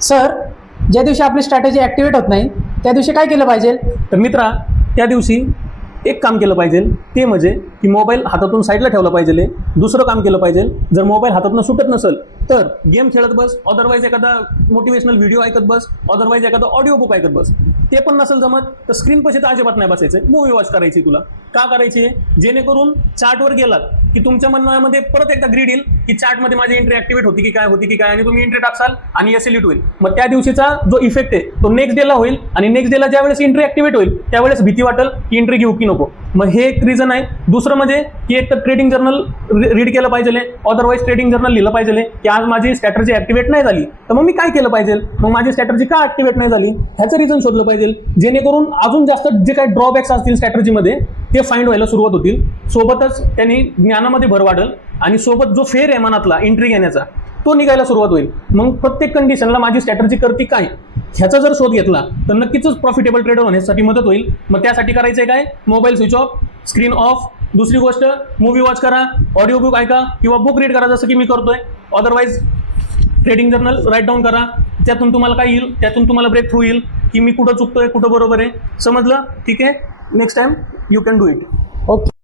Sir, ज्या दिवशी आपली स्ट्रॅटेजी ॲक्टिवेट होत नाही त्या दिवशी काय केलं पाहिजे? तर मित्रा, त्या दिवशी एक काम केलं पाहिजे, ते म्हणजे की मोबाईल हातातून साईडला ठेवला पाहिजे. दुसरं काम केलं पाहिजे, जर मोबाईल हातातून सुटत नसेल तर गेम खेळत बस, अदरवाईज एखादा मोटिवेशनल व्हिडिओ ऐकत बस, अदरवाईज एखादा ऑडिओ बुक ऐकत बस. ते पण नसेल जमत तर स्क्रीन पशी तर अजिबात नाही बसायचं, मूवी वॉच करायची. तुला का करायची? जेणेकरून चार्टवर गेलात की तुमच्या मनामध्ये परत एकदा ग्रीड येईल की चार्टमध्ये माझी एंट्री ऍक्टिव्हेट होती की काय, आणि तुम्ही एंट्री टाकसाल आणि एलिट होईल. मग त्या दिवशीचा जो इफेक्ट आहे तो नेक्स्ट डेला होईल, आणि नेक्स्ट डेला ज्यावेळेस एंट्री ऍक्टिव्हेट होईल त्यावेळेस भीती वाटेल की एंट्री घेऊ की नको. मग हे एक रिझन आहे. दुसरं म्हणजे की एक तर ट्रेडिंग जर्नल रीड केलं पाहिजे, अदरवाईज ट्रेडिंग जर्नल लिहिलं पाहिजे की आज माझी स्ट्रॅटर्जी ऍक्टिव्हेट नाही झाली तर मग मी काय केलं पाहिजे, मग माझी स्ट्रॅटर्जी का ऍक्टिव्हेट नाही झाली ह्याचं रिझन शोधलं पाहिजे, जेणेकरून अजून जास्त जे काही ड्रॉबॅक्स असतील स्ट्रॅटर्जीमध्ये ते फाइंड व्हायला सुरुवात होतील. सोबतच त्यांनी ज्ञानामध्ये भर वाढेल आणि सोबत जो फेर आहे मनातला एंट्री घेण्याचा तो निघायला सुरुवात होईल. मग प्रत्येक कंडिशनला माझी स्ट्रॅटर्जी करते काय ह्याचा जर शोध घेतला तर नक्कीच प्रॉफिटेबल ट्रेडर होण्यासाठी मदत होईल. मग त्यासाठी करायचंय काय? Mobile switch off, screen off. दुसरी गोष्ट, मूवी वॉच करा, ऑडिओ बुक ऐका किंवा बुक रीड करा जसं की मी करतोय. Otherwise trading journal write down करा. त्यातून तुम्हाला काय येईल, त्यातून तुम्हाला ब्रेक थ्रू येईल की मी कुठं चुकतोय, कुठं बरोबर आहे. समजलं? ठीक आहे. Next time you can do it. Okay.